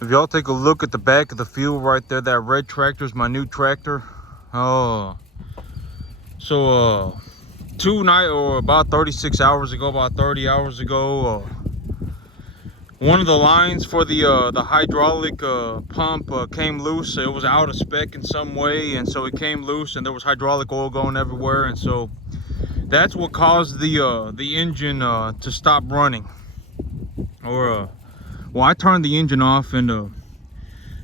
If y'all take a look at the back of the field right there, that red tractor is my new tractor. Oh, so about 36 hours ago, about 30 hours ago, one of the lines for the hydraulic pump came loose. It was out of spec in some way, and so it came loose, and there was hydraulic oil going everywhere, and so that's what caused the engine to stop running. Or well, I turned the engine off, and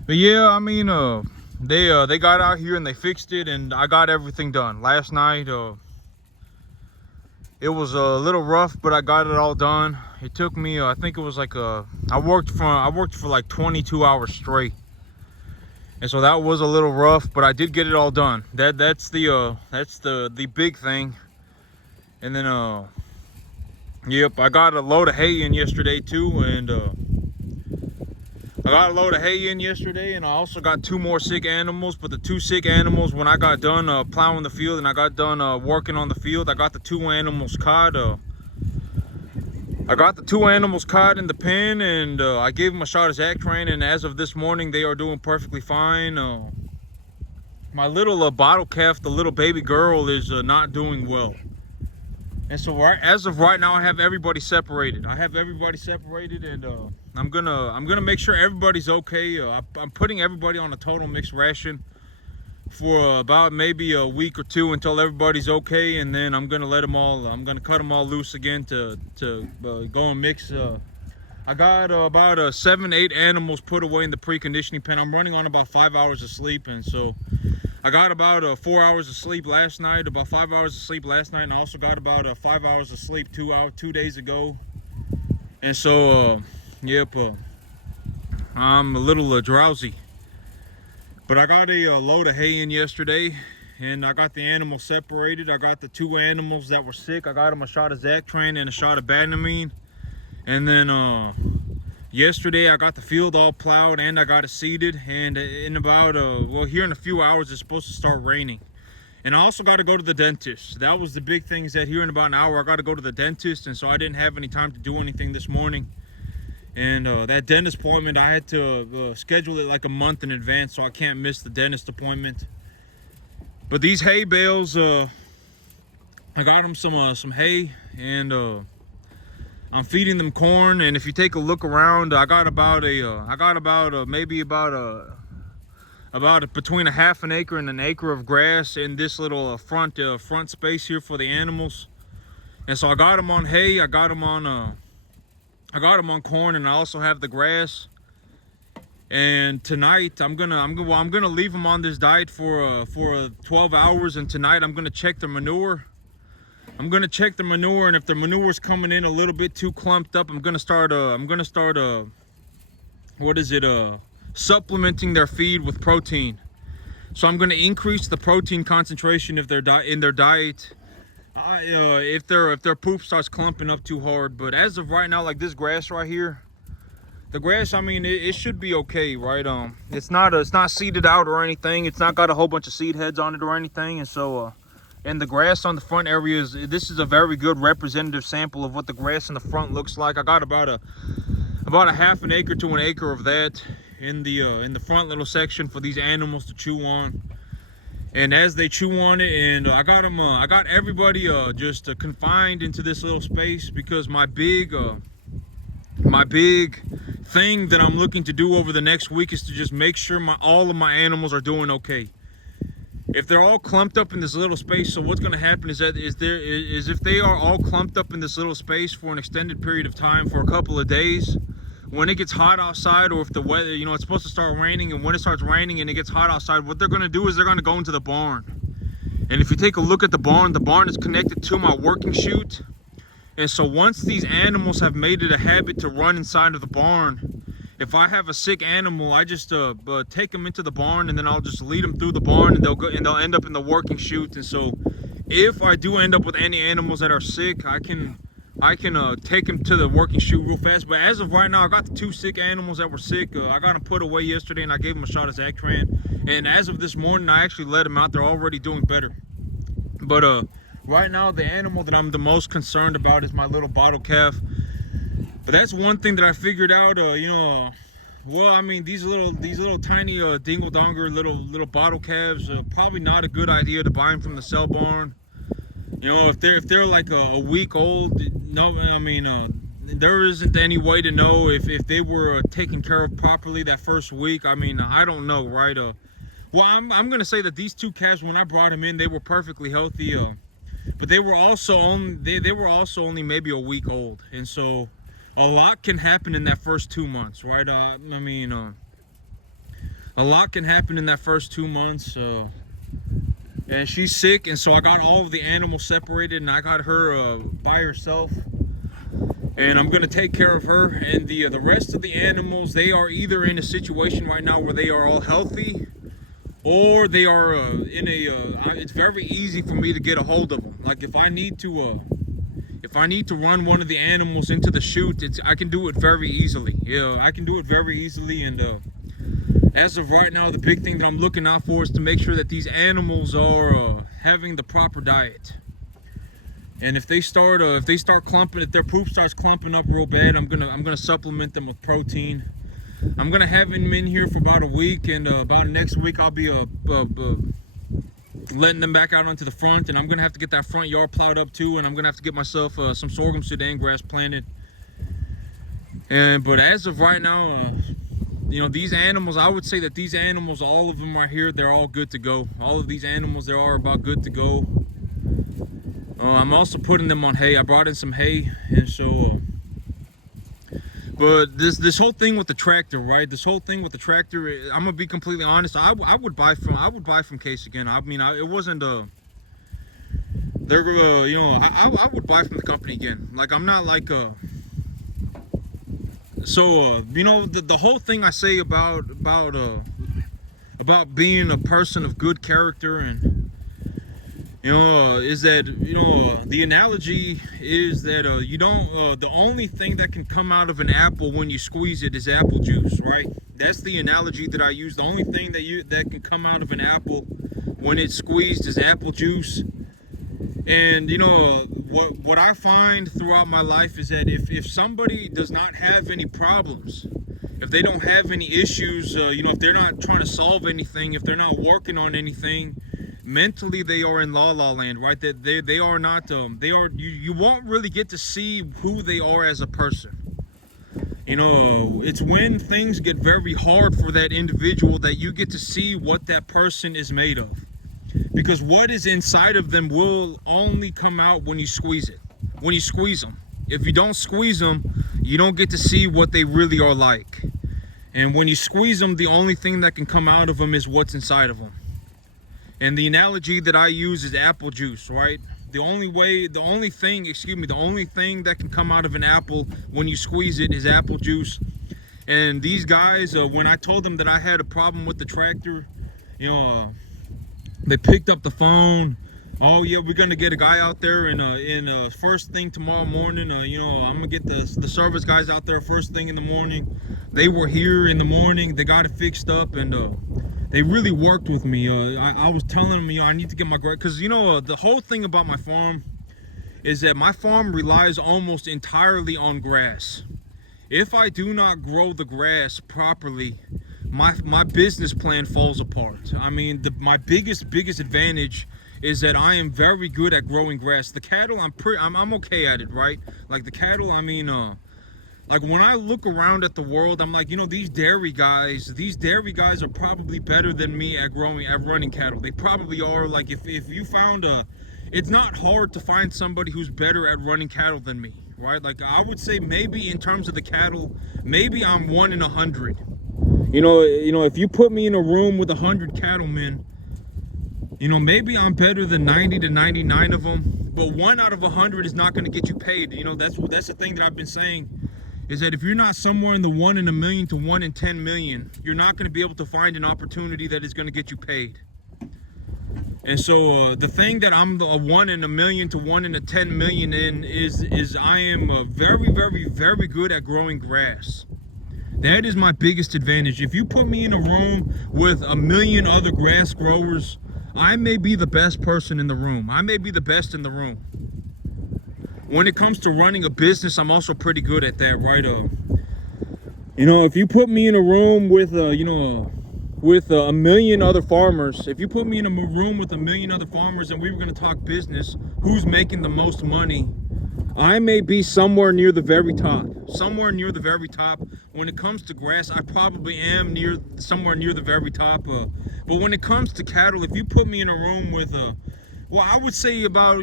but yeah, I mean, they got out here and they fixed it, and I got everything done last night. It was a little rough, but I got it all done. It took me, I think it was like I worked for like 22 hours straight, and so that was a little rough, but I did get it all done. That's the big thing. And then yep, I got a load of hay in yesterday too, and I got a load of hay in yesterday, and I also got 2 more sick animals. But the 2 sick animals, when I got done plowing the field and I got done working on the field, I got the 2 animals caught. I got the 2 animals caught in the pen, and I gave them a shot of Zactran, and as of this morning, they are doing perfectly fine. My little bottle calf, the little baby girl, is not doing well. And so as of right now, I have everybody separated. And I'm gonna make sure everybody's okay. I'm putting everybody on a total mixed ration for about maybe a week or 2 until everybody's okay, and then I'm gonna cut them all loose again to go and mix. I got about 7-8 animals put away in the preconditioning pen. I'm running on about 5 hours of sleep, and so I got about 4 hours of sleep last night, about 5 hours of sleep last night, and I also got about 5 hours of sleep 2 days ago. And so, yep, I'm a little drowsy. But I got a load of hay in yesterday, and I got the animals separated. I got the 2 animals that were sick. I got them a shot of Zactran and a shot of Banamine. And then yesterday I got the field all plowed and I got it seeded, and in about well, here in a few hours it's supposed to start raining. And I also got to go to the dentist. That was the big thing, is that here in about an hour I got to go to the dentist, and so I didn't have any time to do anything this morning. And that dentist appointment, I had to schedule it like a month in advance, so I can't miss the dentist appointment. But these hay bales, I got them some hay, and I'm feeding them corn. And if you take a look around, I got about between a half an acre and an acre of grass in this little front space here for the animals. And so I got them on hay, I got them on corn, and I also have the grass. And tonight I'm gonna leave them on this diet for 12 hours, and tonight I'm gonna check their manure. And if the manure's coming in a little bit too clumped up, I'm gonna start supplementing their feed with protein. So I'm gonna increase the protein concentration in their diet. If their poop starts clumping up too hard. But as of right now, like this grass right here, the grass, I mean, it should be okay, right? It's not seeded out or anything. It's not got a whole bunch of seed heads on it or anything. And so and the grass on the front areas, this is a very good representative sample of what the grass in the front looks like. I got about a half an acre to an acre of that in the front little section for these animals to chew on. And as they chew on it, and I got everybody just confined into this little space, because my big thing that I'm looking to do over the next week is to just make sure all of my animals are doing okay. If they're all clumped up in this little space, so what's going to happen is if they are all clumped up in this little space for an extended period of time, for a couple of days, when it gets hot outside, or if the weather, it's supposed to start raining, and when it starts raining and it gets hot outside, what they're going to do is they're going to go into the barn. And if you take a look at the barn is connected to my working chute. And so once these animals have made it a habit to run inside of the barn, if I have a sick animal, I just take them into the barn, and then I'll just lead them through the barn, and they'll end up in the working chute. And so if I do end up with any animals that are sick, I can take them to the working chute real fast. But as of right now, I got the 2 sick animals that were sick. I got them put away yesterday, and I gave them a shot of Zactran. And as of this morning, I actually let them out. They're already doing better. But right now, the animal that I'm the most concerned about is my little bottle calf. But that's one thing that I figured out, Well, I mean, these little tiny dingle donger little bottle calves, probably not a good idea to buy them from the sell barn. You know, if they're like a week old, no, I mean, there isn't any way to know if they were taken care of properly that first week. I mean, I don't know, right? Well, I'm gonna say that these two calves, when I brought them in, they were perfectly healthy. But they were also only maybe a week old, and so a lot can happen in that first 2 months, right? I mean, a lot can happen in that first 2 months. And she's sick, and so I got all of the animals separated, and I got her by herself, and I'm gonna take care of her. And the rest of the animals, they are either in a situation right now where they are all healthy, or they are in a. It's very easy for me to get a hold of them. Like if I need to run one of the animals into the chute, I can do it very easily. Yeah, I can do it very easily, and as of right now, the big thing that I'm looking out for is to make sure that these animals are having the proper diet. And if they start clumping, if their poop starts clumping up real bad, I'm gonna supplement them with protein. I'm gonna have them in here for about a week, and about next week I'll be letting them back out onto the front, and I'm gonna have to get that front yard plowed up too, and I'm gonna have to get myself some sorghum Sudan grass planted. But as of right now, you know, these animals, I would say that these animals, all of them right here, they're all good to go. All of these animals, they are about good to go. I'm also putting them on hay. I brought in some hay, and so. But this whole thing with the tractor, right? This whole thing with the tractor, I'm gonna be completely honest. I would buy from Case again. I mean, it wasn't they're you know, I would buy from the company again. Like I'm not like So you know, the whole thing I say about being a person of good character, and you know, is that, you know, the analogy is that you don't the only thing that can come out of an apple when you squeeze it is apple juice, right? That's the analogy that I use. The only thing that can come out of an apple when it's squeezed is apple juice. And you know, what I find throughout my life is that if somebody does not have any problems, if they don't have any issues, you know, if they're not trying to solve anything, if they're not working on anything, mentally they are in la la land, right? That they are not you won't really get to see who they are as a person. You know, it's when things get very hard for that individual that you get to see what that person is made of. Because what is inside of them will only come out when you squeeze it. When you squeeze them. If you don't squeeze them, you don't get to see what they really are like. And when you squeeze them, the only thing that can come out of them is what's inside of them. And the analogy that I use is apple juice, right? The only thing that can come out of an apple when you squeeze it is apple juice. And these guys, when I told them that I had a problem with the tractor, you know, they picked up the phone. Oh yeah, we're gonna get a guy out there, and first thing tomorrow morning. You know, I'm gonna get the service guys out there first thing in the morning. They were here in the morning. They got it fixed up, and they really worked with me. I was telling them, you know, I need to get my grass, because you know, the whole thing about my farm is that my farm relies almost entirely on grass. If I do not grow the grass properly, my business plan falls apart. I mean, my biggest advantage is that I am very good at growing grass. The cattle, I'm okay at it, right? Like the cattle, I mean, like when I look around at the world, I'm like, you know, these dairy guys are probably better than me at running cattle. They probably are. Like if you found it's not hard to find somebody who's better at running cattle than me, right? Like I would say maybe in terms of the cattle, maybe I'm 1 in 100. You know, if you put me in a room with 100 cattlemen, you know, maybe I'm better than 90 to 99 of them, but 1 out of 100 is not going to get you paid. You know, that's the thing that I've been saying, is that if you're not somewhere in the 1 in a million to 1 in 10 million, you're not going to be able to find an opportunity that is going to get you paid. And so the thing that I'm the 1 in a million to 1 in a 10 million in is I am very, very, very good at growing grass. That is my biggest advantage. If you put me in a room with a million other grass growers, I may be the best person in the room. I may be the best in the room. When it comes to running a business, I'm also pretty good at that, right? You know, if you put me in a room with with a million other farmers, if you put me in a room with a million other farmers and we were going to talk business, who's making the most money, I may be somewhere near the very top. Somewhere near the very top. When it comes to grass, I probably am somewhere near the very top. But when it comes to cattle, if you put me in a room with well, I would say about,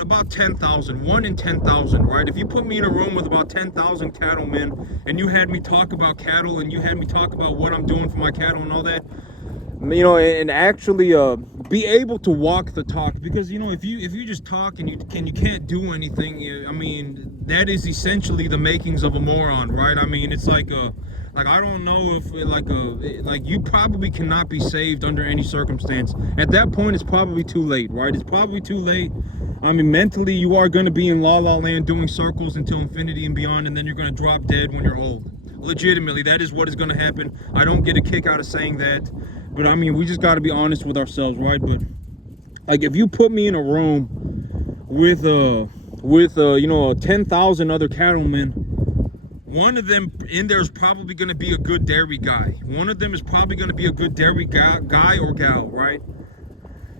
about 10,000, 1 in 10,000, right? If you put me in a room with about 10,000 cattlemen and you had me talk about cattle and you had me talk about what I'm doing for my cattle and all that, and actually be able to walk the talk, because if you just talk and you can't do anything, I mean, that is essentially the makings of a moron, right? I mean, it's like I don't know if like you probably cannot be saved under any circumstance. At that point, it's probably too late, right? It's probably too late. I mean, mentally, you are going to be in la la land doing circles until infinity and beyond, and then you're going to drop dead when you're old. Legitimately, that is what is going to happen. I don't get a kick out of saying that, but I mean, we just got to be honest with ourselves, right? But like, if you put me in a room with 10,000 other cattlemen, one of them in there is probably going to be a good dairy guy. One of them is probably going to be a good dairy guy or gal, right?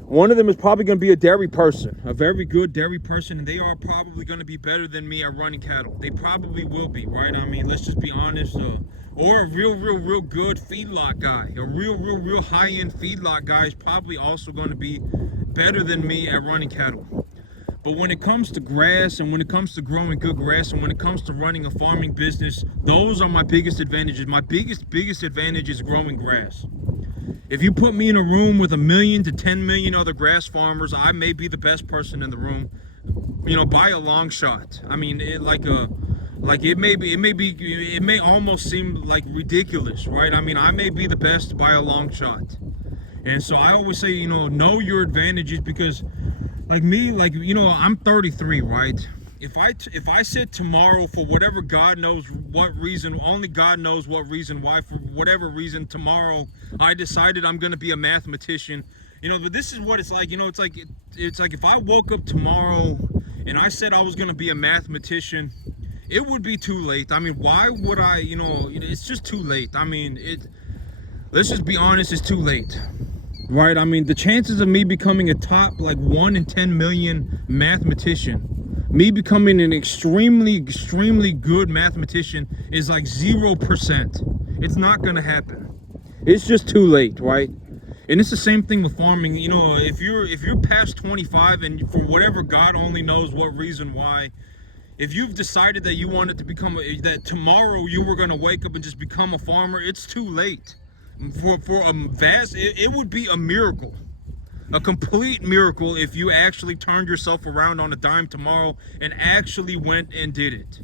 One of them is probably going to be a dairy person, a very good dairy person, and they are probably going to be better than me at running cattle. They probably will be, right? I mean, let's just be honest. Or a real good feedlot guy. A real high-end feedlot guy is probably also going to be better than me at running cattle. But when it comes to grass, and when it comes to growing good grass, and when it comes to running a farming business, those are my biggest advantages. My biggest advantage is growing grass. If you put me in a room with 1 million to 10 million other grass farmers, I may be the best person in the room, by a long shot. I mean, it may almost seem like ridiculous, right? I mean, I may be the best by a long shot. And so I always say, know your advantages, because like me, I'm 33, right? If I said tomorrow, for whatever God knows what reason, only God knows what reason why, for whatever reason, tomorrow I decided I'm going to be a mathematician, but this is what it's like. It's like if I woke up tomorrow and I said I was going to be a mathematician, it would be too late. I mean, why would I, it's just too late. I mean, let's just be honest, it's too late. Right? I mean, the chances of me becoming a top 1 in 10 million mathematician, me becoming an extremely good mathematician, is like 0%. It's not gonna happen. It's just too late, right? And it's the same thing with farming. If you're past 25 and for whatever God only knows what reason why, if you've decided that you wanted to that tomorrow you were gonna wake up and just become a farmer, it's too late. For a vast, it would be a miracle, a complete miracle, if you actually turned yourself around on a dime tomorrow and actually went and did it.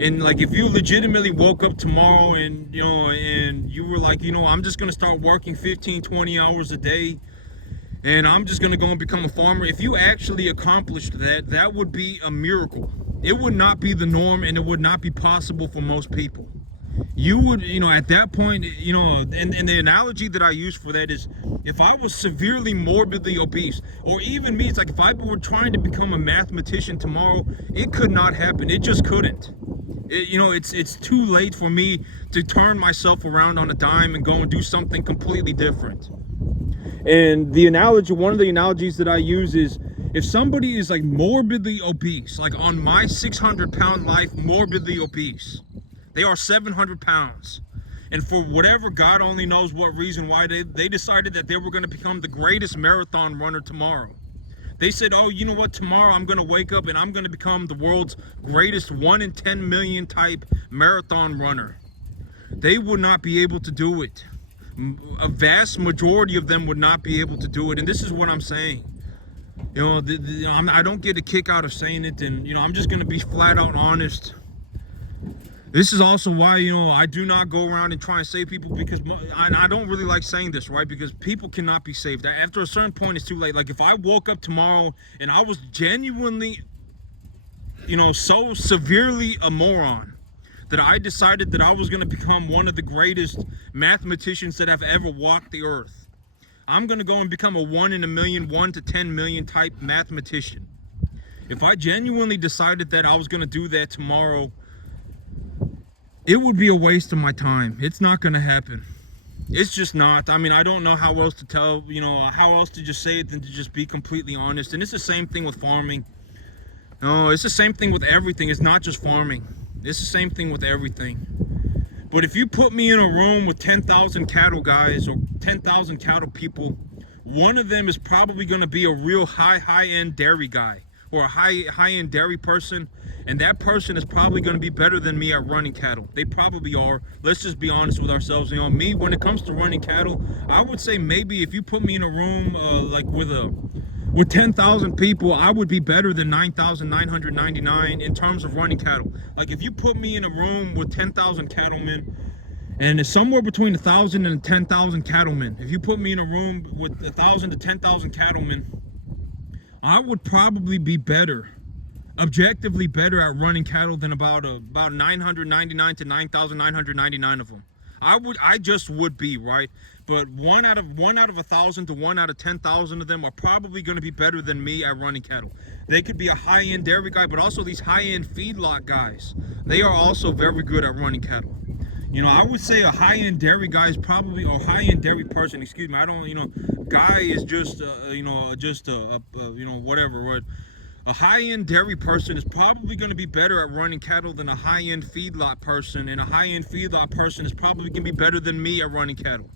And if you legitimately woke up tomorrow and you were like, I'm just gonna start working 15-20 hours a day and I'm just gonna go and become a farmer. If you actually accomplished that, that would be a miracle. It would not be the norm, and it would not be possible for most people. You would, at that point, and the analogy that I use for that is, if I was severely morbidly obese, or even me, it's like if I were trying to become a mathematician tomorrow, it could not happen. It just couldn't. It's too late for me to turn myself around on a dime and go and do something completely different. And one of the analogies that I use is, if somebody is morbidly obese, on my 600-pound life, morbidly obese, they are 700 pounds. And for whatever God only knows what reason why, they decided that they were going to become the greatest marathon runner tomorrow. They said, oh, you know what, tomorrow I'm going to wake up and I'm going to become the world's greatest 1 in 10 million type marathon runner. They would not be able to do it. A vast majority of them would not be able to do it. And this is what I'm saying. I don't get a kick out of saying it, and I'm just going to be flat out honest. This is also why, I do not go around and try and save people, because I don't really like saying this, right? Because people cannot be saved. After a certain point, it's too late. If I woke up tomorrow and I was genuinely, so severely a moron that I decided that I was going to become one of the greatest mathematicians that have ever walked the earth, I'm going to go and become a 1 in a million, 1 to 10 million type mathematician. If I genuinely decided that I was going to do that tomorrow, it would be a waste of my time. It's not going to happen. It's just not. I mean, I don't know how else to tell, how else to just say it than to just be completely honest. And it's the same thing with farming. No, it's the same thing with everything. It's not just farming. It's the same thing with everything. But if you put me in a room with 10,000 cattle guys or 10,000 cattle people, one of them is probably going to be a real high-end dairy guy or a high-end dairy person, and that person is probably going to be better than me at running cattle. They probably are. Let's just be honest with ourselves. Me, when it comes to running cattle, I would say maybe if you put me in a room like with 10,000 people, I would be better than 9,999 in terms of running cattle. Like if you put me in a room with 10,000 cattlemen, and it's somewhere between 1,000 and 10,000 cattlemen. If you put me in a room with 1,000 to 10,000 cattlemen, I would probably be better, objectively better at running cattle than about 999 to 9,999 of them. I just would be, right? But one out of 1,000 to 1 out of 10,000 of them are probably going to be better than me at running cattle. They could be a high-end dairy guy, but also these high-end feedlot guys. They are also very good at running cattle. I would say a high-end dairy guy is probably, or high-end dairy person, excuse me. I don't, guy is just, whatever. Right? A high-end dairy person is probably going to be better at running cattle than a high-end feedlot person, and a high-end feedlot person is probably going to be better than me at running cattle.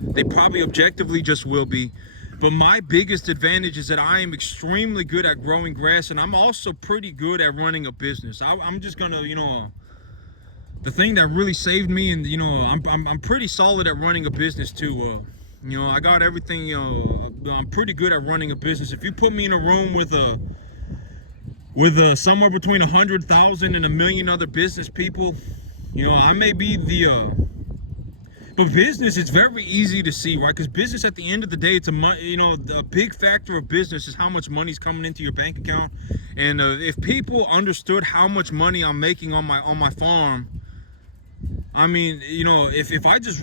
They probably objectively just will be. But my biggest advantage is that I am extremely good at growing grass, and I'm also pretty good at running a business. I'm just going to, the thing that really saved me, and I'm pretty solid at running a business too. I got everything. I'm pretty good at running a business. If you put me in a room with somewhere between 100,000 and 1 million other business people, I may be but business, it's very easy to see, right? Because business, at the end of the day, it's a big factor of business is how much money's coming into your bank account. And if people understood how much money I'm making on my farm, I mean, if I just,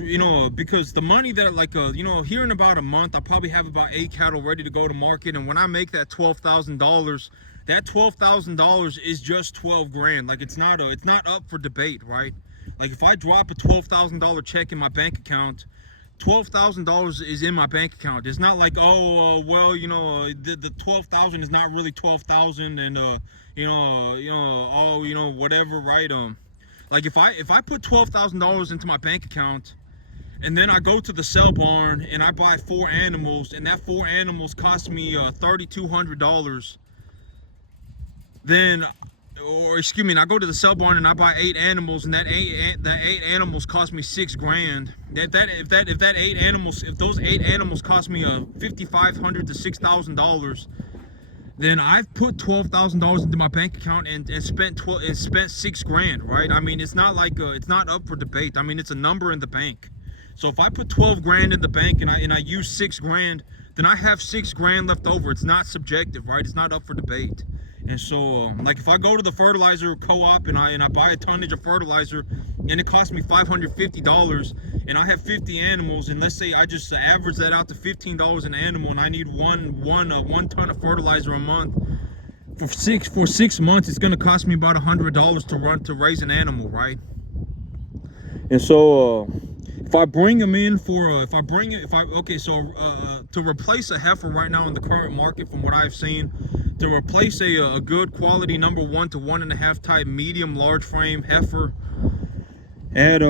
because the money that here in about a month, I'll probably have about 8 cattle ready to go to market. And when I make that $12,000, that $12,000 is just 12 grand. Like it's not up for debate, right? Like if I drop a $12,000 check in my bank account, $12,000 is in my bank account. It's not like, the 12,000 is not really 12,000, and whatever, right? Like if I put $12,000 into my bank account, and then I go to the sell barn and I buy 4 animals, and that 4 animals cost me $3,200, then, or excuse me, and I go to the sell barn and I buy 8 animals, and that eight animals cost me 6 grand. If those 8 animals cost me $5,500 to $6,000, then I've put $12,000 into my bank account and spent 6 grand, right? I mean, it's not like it's not up for debate. I mean, it's a number in the bank. So if I put 12 grand in the bank and I use 6 grand, then I have 6 grand left over. It's not subjective, right? It's not up for debate. And so, like if I go to the fertilizer co-op and I buy a tonnage of fertilizer and it costs me $550, and I have 50 animals, and let's say I just average that out to $15 an animal, and I need one ton of fertilizer a month for 6 months, it's going to cost me about $100 to raise an animal, right? And so if I bring them in for to replace a heifer right now in the current market, from what I've seen, to replace a good quality number 1 to 1.5 type medium large frame heifer at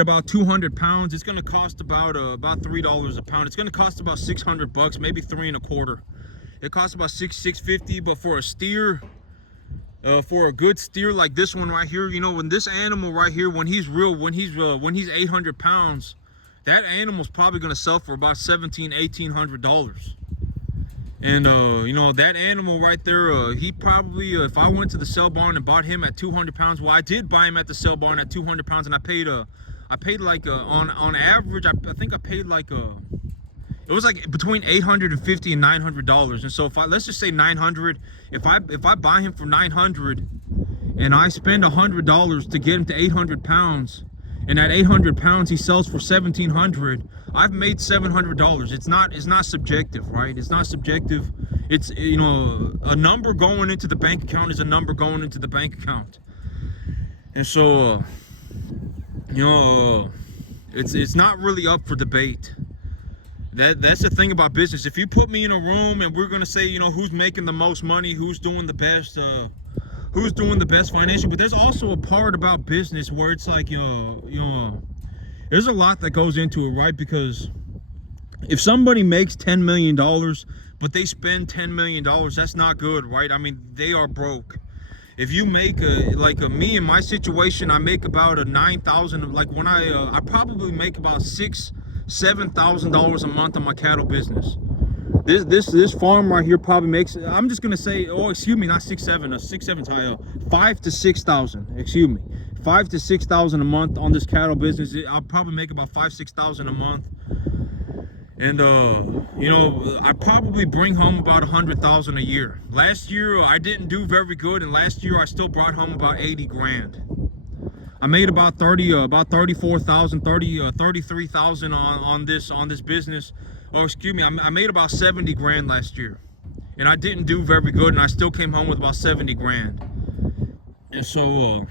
about 200 pounds, it's going to cost about $3 a pound. It's going to cost about $600, maybe 3 1/4. It costs about $650, but for a steer, for a good steer like this one right here, when this animal right here, when he's 800 pounds, that animal's probably going to sell for about $1,800. And that animal right there, he probably, if I went to the sell barn and bought him at 200 pounds, well, I did buy him at the sell barn at 200 pounds, and I paid like on average, I think I paid like it was like between $850 and $900. And so let's just say 900, if I buy him for 900 and I spend $100 to get him to 800 pounds, and at 800 pounds he sells for 1,700, I've made $700. It's not subjective, right? It's not subjective. It's, you know, a number going into the bank account is a number going into the bank account. And so you know, it's not really up for debate. That's the thing about business. If you put me in a room and we're gonna say, you know, who's making the most money, who's doing the best financially, but there's also a part about business where it's like, you know, there's a lot that goes into it, right? Because if somebody makes $10 million, but they spend $10 million, that's not good, right? I mean, they are broke. If you make me in my situation, I make about a $9,000. Like when I probably make about $7,000 a month on my cattle business. This farm right here probably makes, I'm just gonna say, oh excuse me, not 6,700, 6,700's high, 5,000 to 6,000. Excuse me, 5,000 to 6,000 a month on this cattle business. I'll probably make about 5,000 to 6,000 a month. And you know, I probably bring home about 100,000 a year. Last year I didn't do very good, and last year I still brought home about 80 grand. I made about 34,000, 33,000 on this business. Oh, excuse me, I made about 70 grand last year, and I didn't do very good, and I still came home with about 70 grand. And so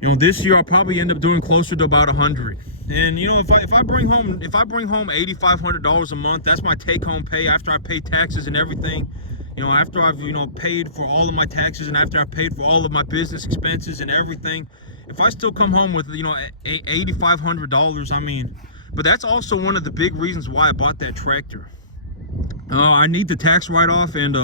you know, this year I'll probably end up doing closer to about 100. And you know, if I bring home $8,500 a month, that's my take-home pay after I pay taxes and everything. You know, after I've, you know, paid for all of my taxes and after I've paid for all of my business expenses and everything, if I still come home with, you know, $8,500, I mean, but that's also one of the big reasons why I bought that tractor. I need the tax write-off, and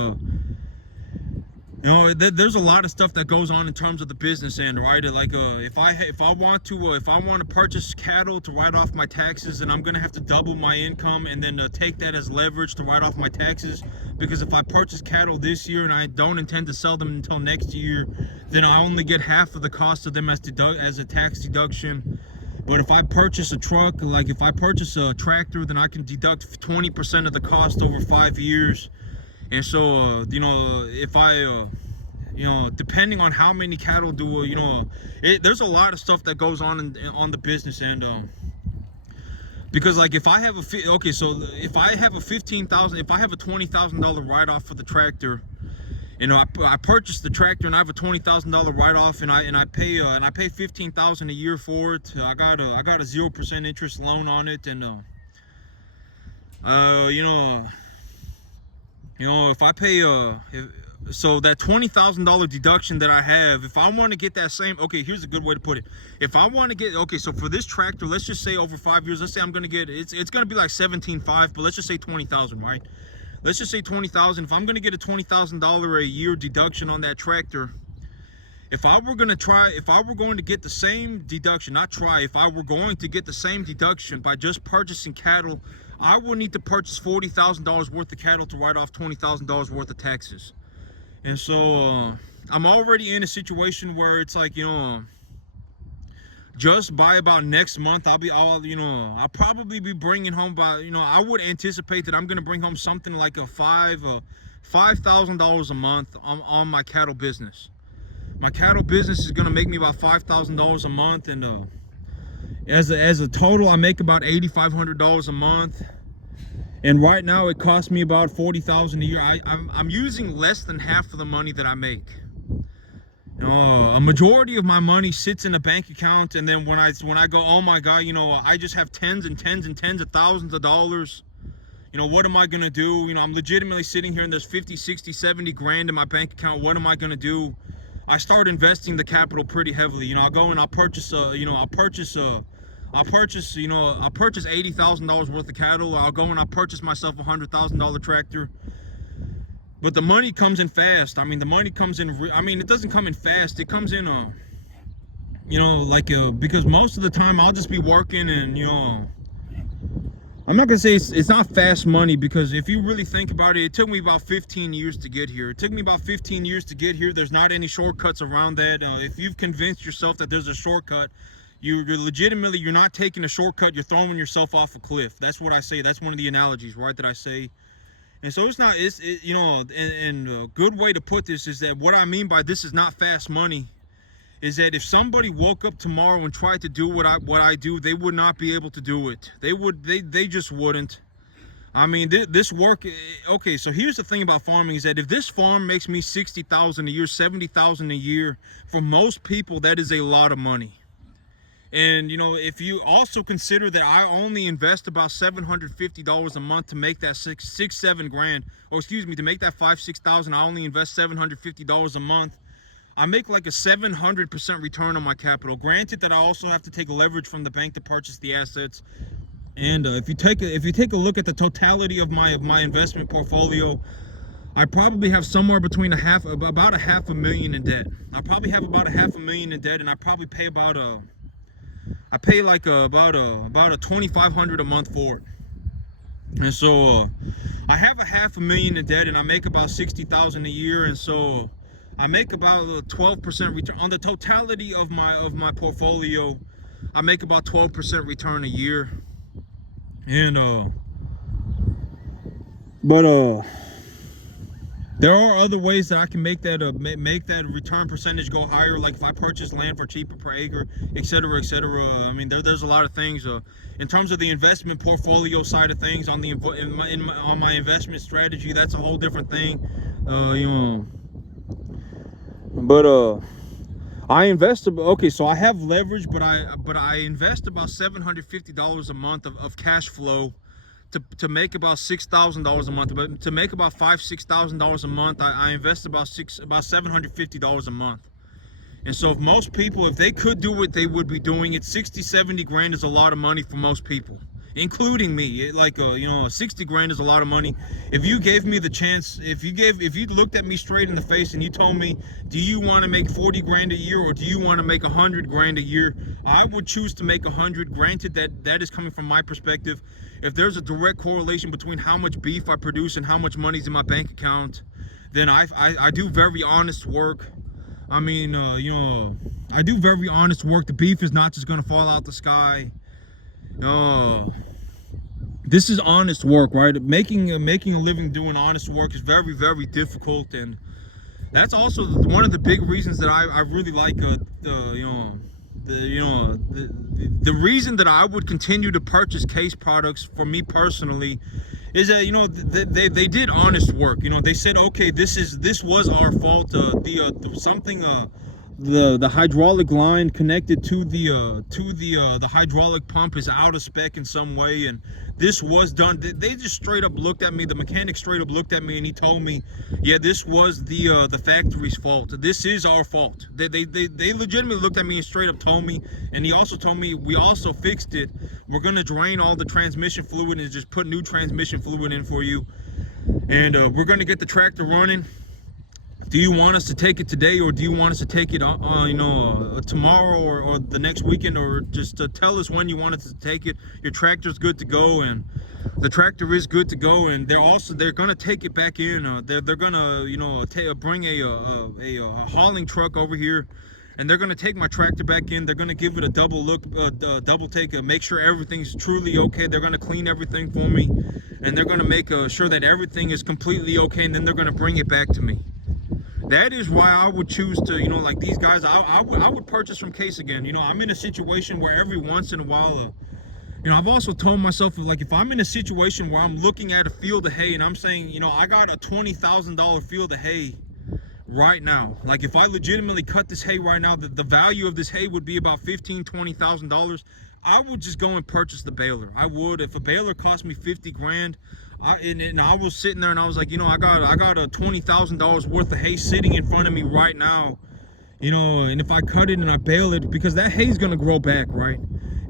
you know, there's a lot of stuff that goes on in terms of the business end, right? Like, if I want to purchase cattle to write off my taxes, then I'm gonna have to double my income and then take that as leverage to write off my taxes. Because if I purchase cattle this year and I don't intend to sell them until next year, then I only get half of the cost of them as a tax deduction. But if I purchase a truck, like if I purchase a tractor, then I can deduct 20% of the cost over 5 years. And so, you know, if I, you know, depending on how many cattle do, you know, there's a lot of stuff that goes on on the business end. Because like if I have if I have a $20,000 write-off for the tractor, you know, I purchased the tractor and I have a $20,000 write-off, and I pay $15,000 a year for it. I got a 0% interest loan on it, and you know, if I pay so that $20,000 deduction that I have, if I want to get that same, okay, here's a good way to put it. If I want to get, okay, so for this tractor, let's just say over 5 years, let's say I'm gonna get, it's gonna be like 17.5, but let's just say 20,000, right? Let's just say 20,000. If I'm gonna get a $20,000 a year deduction on that tractor, if I were going to get the same deduction, if I were going to get the same deduction by just purchasing cattle, I would need to purchase $40,000 worth of cattle to write off $20,000 worth of taxes. And so I'm already in a situation where it's like, you know, just by about next month, I'll probably be bringing home by, you know, I would anticipate that I'm going to bring home something like a $5,000 a month on my cattle business. My cattle business is going to make me about $5,000 a month, and as a total, I make about $8,500 a month. And right now, it costs me about $40,000 a year. I'm using less than half of the money that I make. A majority of my money sits in a bank account, and then when I go, oh my God, you know, I just have tens and tens and tens of thousands of dollars. You know, what am I gonna do? You know, I'm legitimately sitting here and there's 50, 60, 70 grand in my bank account. What am I gonna do? I start investing the capital pretty heavily. You know, I'll go and I'll purchase $80,000 worth of cattle. I'll go and I'll purchase myself a $100,000 tractor. But the money comes in fast. I mean, the money comes in. It doesn't come in fast. It comes in, because most of the time I'll just be working, and you know, I'm not gonna say it's not fast money, because if you really think about it, it took me about 15 years to get here. There's not any shortcuts around that. If you've convinced yourself that there's a shortcut, you're not taking a shortcut. You're throwing yourself off a cliff. That's what I say. That's one of the analogies, right, that I say. And so and a good way to put this is that what I mean by this is not fast money is that if somebody woke up tomorrow and tried to do what I do, they would not be able to do it. They just wouldn't. I mean, this work, okay, so here's the thing about farming is that if this farm makes me $60,000 a year, $70,000 a year, for most people, that is a lot of money. And, you know, if you also consider that I only invest about $750 a month to make that $7 grand, or excuse me, to make that $6,000, I only invest $750 a month. I make like a 700% return on my capital. Granted that I also have to take leverage from the bank to purchase the assets. And if you take a look at the totality of my investment portfolio, I probably have somewhere between about a half a million in debt. I probably have about a half a million in debt, and I probably pay about about $2,500 a month for it. And so I have a half a million in debt, and I make about $60,000 a year, and so I make about a 12% return on the totality of my portfolio. I make about 12% return a year. And there are other ways that I can make that return percentage go higher, like if I purchase land for cheaper per acre, etc., etc. I mean, there's a lot of things in terms of the investment portfolio side of things. On my investment strategy, that's a whole different thing, you know. But I invest, okay, so I have leverage, but I invest about $750 a month of cash flow to make about $6,000 a month. But to make about $6,000 a month, I invest about $750 a month. And so if most people, if they could do what they would be doing, it 60-70 grand is a lot of money for most people, including me. You know, 60 grand is a lot of money. If you gave me the chance, if you looked at me straight in the face and you told me, do you want to make 40 grand a year or do you want to make 100 grand a year, I would choose to make 100. Granted that is coming from my perspective. If there's a direct correlation between how much beef I produce and how much money's in my bank account, then I do very honest work. I mean, you know, I do very honest work. The beef is not just gonna fall out the sky. This is honest work, right? Making a living doing honest work is very, very difficult, and that's also one of the big reasons that I really like the reason that I would continue to purchase Case products for me personally is that, you know, they did honest work. You know, they said, okay, this was our fault. The hydraulic line connected to the hydraulic pump is out of spec in some way, and this was done. They just straight up looked at me. The mechanic straight up looked at me and he told me, yeah, this was the factory's fault. This is our fault. They legitimately looked at me and straight up told me, and he also told me, we also fixed it. We're gonna drain all the transmission fluid and just put new transmission fluid in for you, and we're gonna get the tractor running. Do you want us to take it today, or do you want us to take it tomorrow or the next weekend, or just tell us when you want us to take it? Your tractor's good to go, and the tractor is good to go, and they're gonna take it back in. They're gonna, you know, bring a hauling truck over here, and they're gonna take my tractor back in. They're gonna give it a double look, double take, make sure everything's truly okay. They're gonna clean everything for me, and they're gonna make sure that everything is completely okay, and then they're gonna bring it back to me. That is why I would choose to, you know, like these guys, I would purchase from Case again. You know, I'm in a situation where every once in a while, you know, I've also told myself, like, if I'm in a situation where I'm looking at a field of hay and I'm saying, you know, I got a $20,000 field of hay right now. Like, if I legitimately cut this hay right now, the value of this hay would be about $15,000-$20,000. I would just go and purchase the baler. I would. If a baler cost me 50 grand, and I was sitting there and I was like, you know, I got a $20,000 worth of hay sitting in front of me right now, you know, and if I cut it and I bale it, because that hay's gonna grow back, right?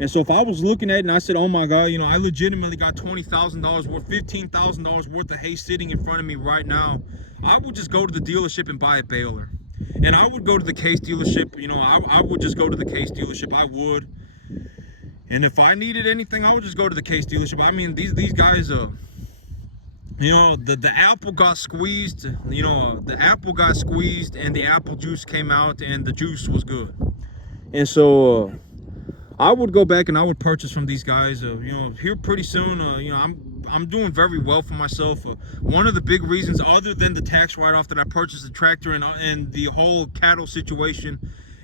And so if I was looking at it and I said, oh my God, you know, I legitimately got $20,000 worth, $15,000 worth of hay sitting in front of me right now, I would just go to the dealership and buy a baler. And I would go to the Case dealership, you know, I would just go to the Case dealership, I would. And if I needed anything, I would just go to the Case dealership. I mean, these guys, you know, the apple got squeezed, you know, the apple got squeezed and the apple juice came out and the juice was good. And so I would go back and I would purchase from these guys, you know, here pretty soon. You know, I'm doing very well for myself. One of the big reasons, other than the tax write-off, that I purchased the tractor and the whole cattle situation,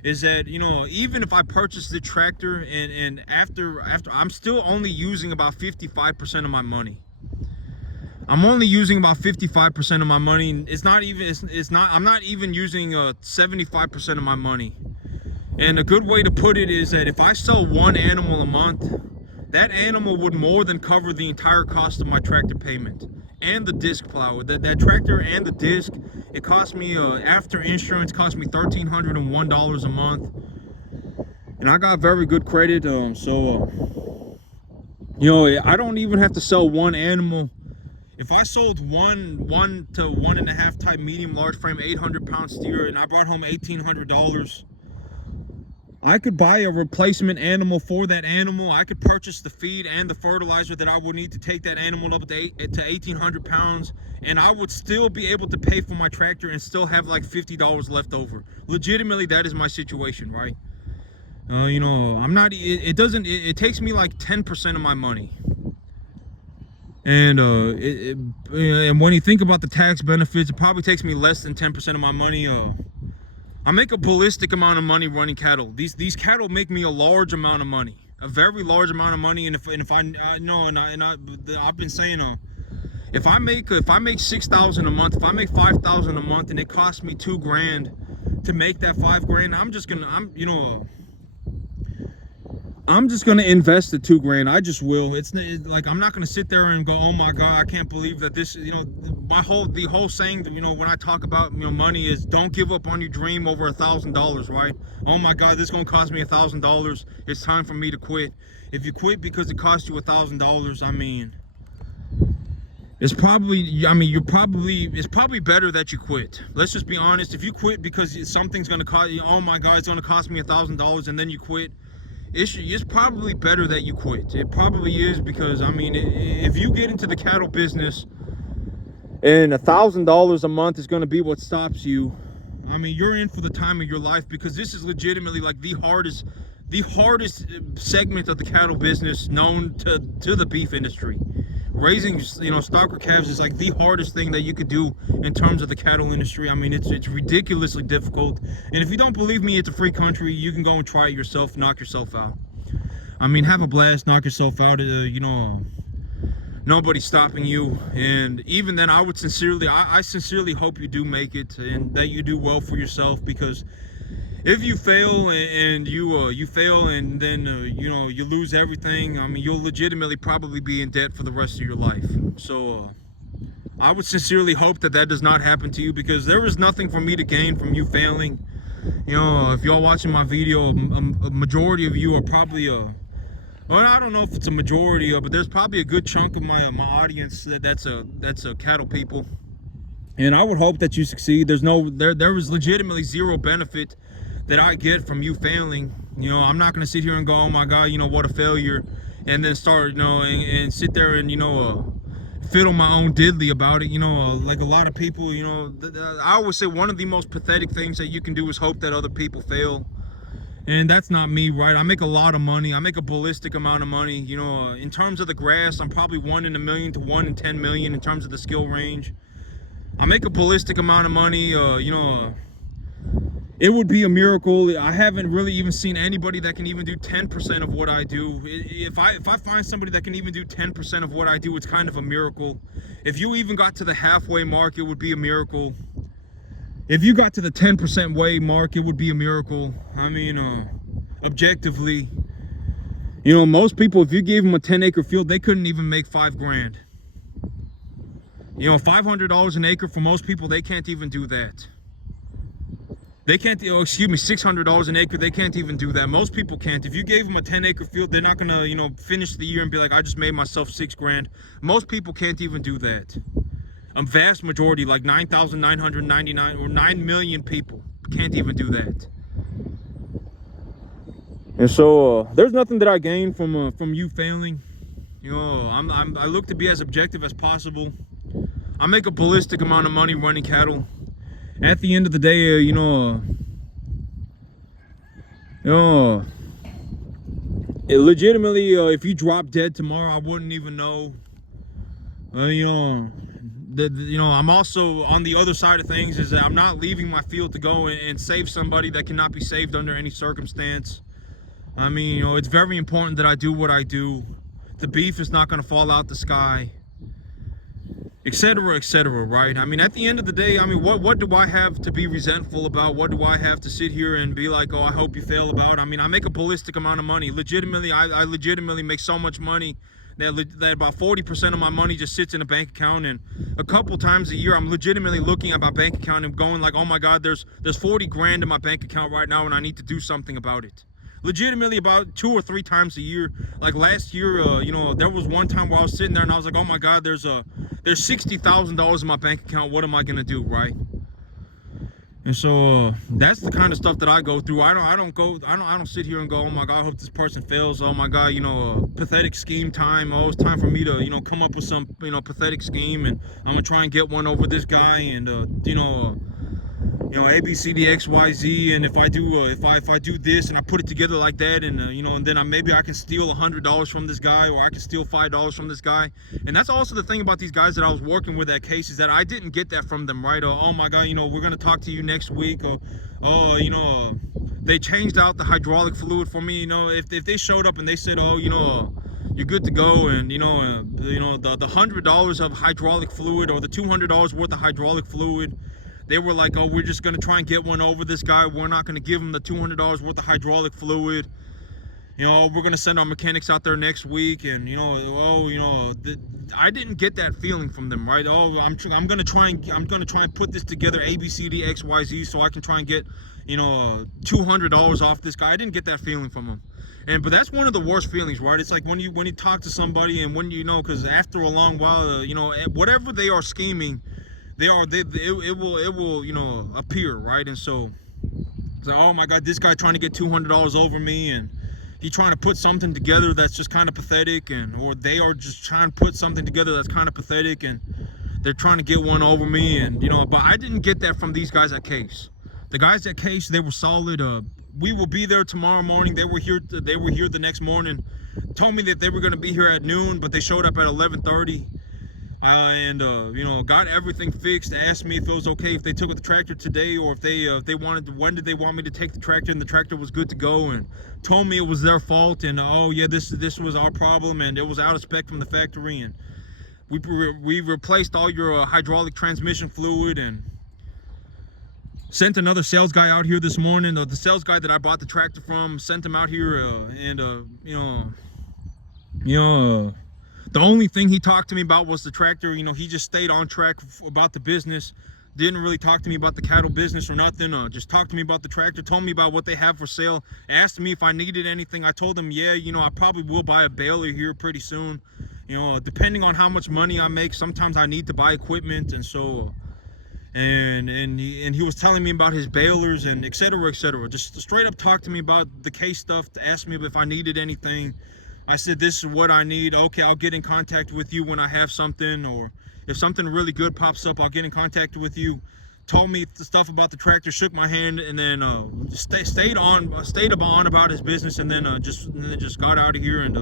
is that, you know, even if I purchase the tractor and after I'm still only using about 55% of my money. I'm only using about 55% of my money. It's not even, it's not, I'm not even using 75% of my money. And a good way to put it is that if I sell one animal a month, that animal would more than cover the entire cost of my tractor payment and the disc plow. That tractor and the disc, it cost me, after insurance, cost me $1,301 a month. And I got very good credit, you know, I don't even have to sell one animal. If I sold one to 1.5 type medium large frame 800-pound steer and I brought home $1,800, I could buy a replacement animal for that animal. I could purchase the feed and the fertilizer that I would need to take that animal up to 1,800 pounds, and I would still be able to pay for my tractor and still have like $50 left over. Legitimately, that is my situation, right? You know, I'm not, it takes me like 10% of my money. And and when you think about the tax benefits, it probably takes me less than 10% of my money. I make a ballistic amount of money running cattle. These cattle make me a large amount of money, a very large amount of money. And if I know, I've been saying, if I make 6,000 a month, if I make 5,000 a month, and it costs me $2,000 to make that $5,000, I'm just gonna invest the $2,000. I just will. It's like, I'm not gonna sit there and go, oh my God, I can't believe that this, you know, the whole saying that, you know, when I talk about, you know, money is don't give up on your dream over $1,000, right? Oh my God, this is gonna cost me $1,000. It's time for me to quit. If you quit because it cost you $1,000, I mean, it's probably better that you quit. Let's just be honest. If you quit because something's gonna cost you, oh my God, it's gonna cost me $1,000, and then you quit, it's probably better that you quit. It probably is, because I mean, if you get into the cattle business and $1,000 a month is going to be what stops you, I mean, you're in for the time of your life, because this is legitimately like the hardest segment of the cattle business known to the beef industry. Raising, you know, stocker calves is like the hardest thing that you could do in terms of the cattle industry. I mean, it's ridiculously difficult. And if you don't believe me, it's a free country. You can go and try it yourself, knock yourself out. I mean, have a blast, knock yourself out. You know, nobody's stopping you. And even then, I sincerely hope you do make it, and that you do well for yourself, because if you fail and you fail and then you know, you lose everything, I mean, you'll legitimately probably be in debt for the rest of your life. So I would sincerely hope that does not happen to you, because there is nothing for me to gain from you failing. You know, if y'all watching my video, a majority of you are probably well, I don't know if it's a majority, but there's probably a good chunk of my audience that's cattle people, and I would hope that you succeed. There is legitimately zero benefit that I get from you failing. You know, I'm not gonna sit here and go, oh my God, you know, what a failure, and then start, you know, and sit there and, you know, fiddle my own diddly about it. You know, like a lot of people, you know, I always say one of the most pathetic things that you can do is hope that other people fail. And that's not me, right? I make a lot of money. I make a ballistic amount of money. You know, in terms of the grass, I'm probably 1 in a million to 1 in 10 million in terms of the skill range. I make a ballistic amount of money. You know, it would be a miracle. I haven't really even seen anybody that can even do 10% of what I do. If I find somebody that can even do 10% of what I do, it's kind of a miracle. If you even got to the halfway mark, it would be a miracle. If you got to the 10% way mark, it would be a miracle. I mean, objectively, you know, most people, if you gave them a 10-acre field, they couldn't even make $5,000. You know, $500 an acre for most people, they can't even do that. They can't, oh, excuse me, $600 an acre, they can't even do that. Most people can't. If you gave them a 10-acre field, they're not gonna, you know, finish the year and be like, I just made myself $6,000. Most people can't even do that. A vast majority, like 9,999 or 9 million people, can't even do that. And so there's nothing that I gain from you failing. You know, I look to be as objective as possible. I make a ballistic amount of money running cattle. At the end of the day, legitimately, if you drop dead tomorrow, I wouldn't even know. You know, I'm also on the other side of things, is that I'm not leaving my field to go and save somebody that cannot be saved under any circumstance. I mean, it's very important that I do what I do. The beef is not going to fall out the sky, etc., etc., right? I mean, at the end of the day, I mean, what do I have to be resentful about? What do I have to sit here and be like, oh, I hope you fail about? I mean, I make a ballistic amount of money. Legitimately, I legitimately make so much money that about 40% of my money just sits in a bank account, and a couple times a year I'm legitimately looking at my bank account and going like, oh my God, there's 40 grand in my bank account right now and I need to do something about it. Legitimately about 2 or 3 times a year. Like last year, there was one time where I was sitting there and I was like, oh my God, there's $60,000 in my bank account. What am I gonna do, right? And so that's the kind of stuff that I go through. I don't sit here and go, oh my God, I hope this person fails. Oh my God, pathetic scheme time. Oh, it's time for me to, come up with some, pathetic scheme, and I'm gonna try and get one over this guy, and A, B, C, D, X, Y, Z, and if I do this and I put it together like that, and and then maybe I can steal $100 from this guy, or I can steal $5 from this guy. And that's also the thing about these guys that I was working with at Case, is that I didn't get that from them, right? Or, oh my God, we're gonna talk to you next week, or they changed out the hydraulic fluid for me. If they showed up and they said, oh, you're good to go, and the $100 of hydraulic fluid, or the $200 worth of hydraulic fluid, they were like, oh, we're just gonna try and get one over this guy. We're not gonna give him the $200 worth of hydraulic fluid. We're gonna send our mechanics out there next week, and I didn't get that feeling from them, right? Oh, I'm gonna try and put this together, A, B, C, D, X, Y, Z, so I can try and get $200 off this guy. I didn't get that feeling from them. But that's one of the worst feelings, right? It's like when you talk to somebody, and when because after a long while, whatever they are scheming, it will appear, right? And so it's like, oh my God, this guy trying to get $200 over me, and he trying to put something together that's just kind of pathetic, or they are just trying to put something together that's kind of pathetic, and they're trying to get one over me, and but I didn't get that from these guys at Case. The guys at Case, they were solid. We will be there tomorrow morning. They were here the next morning. Told me that they were going to be here at noon, but they showed up at 11:30. Got everything fixed. Asked me if it was okay if they took the tractor today, or if they wanted to, when did they want me to take the tractor, and the tractor was good to go, and told me it was their fault, and oh yeah, this was our problem, and it was out of spec from the factory, and we replaced all your hydraulic transmission fluid, and sent another sales guy out here this morning. The sales guy that I bought the tractor from, sent him out here, the only thing he talked to me about was the tractor. He just stayed on track about the business. Didn't really talk to me about the cattle business or nothing. Just talked to me about the tractor. Told me about what they have for sale. Asked me if I needed anything. I told him, yeah, I probably will buy a baler here pretty soon. Depending on how much money I make, sometimes I need to buy equipment, and so. And he was telling me about his balers and etc., etc. Just straight up talked to me about the Case stuff. To ask me if I needed anything. I said, this is what I need. Okay, I'll get in contact with you when I have something, or if something really good pops up, I'll get in contact with you. Told me the stuff about the tractor, shook my hand, and then stayed on about his business, and then just got out of here. And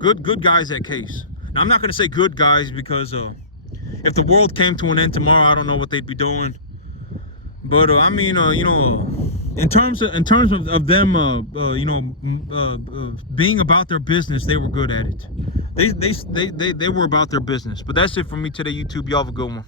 good guys at Case. Now, I'm not gonna say good guys, because if the world came to an end tomorrow, I don't know what they'd be doing. But I mean, in terms of them, being about their business, they were good at it. They were about their business. But that's it for me today, YouTube. Y'all have a good one.